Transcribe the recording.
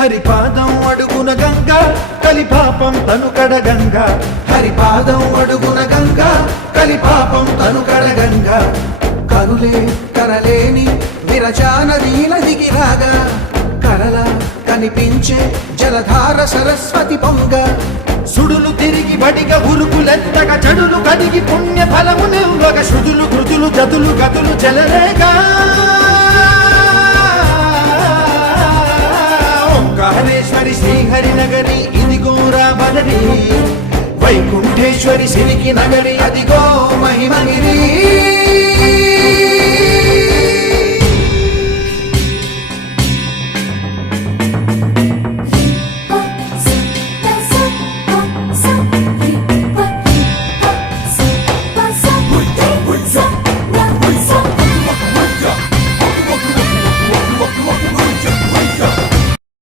హరిపాదం అడుగున గంగ కలిపాపం తనుకడ గంగ హరిపాదం అడుగున గంగ కలిపాపం తనుకడ గంగ కరులే కరలేని విరచానదీల దిగిరాగా కరల కనిపించే జలధార సరస్వతి పొంగ సుడులు తిరిగి బడిగ ఉరుకులెత్తగా చెడులు కడిగి పుణ్య ఫలము నివ్వగ శృతులు కృతులు జతులు గతులు చెలరేగా ఓంకారేశ్వరి శ్రీహరి నగరి ఇదిగో రాబదరి వైకుంఠేశ్వరి సిరికి నగరి అదిగో మహిమగిరి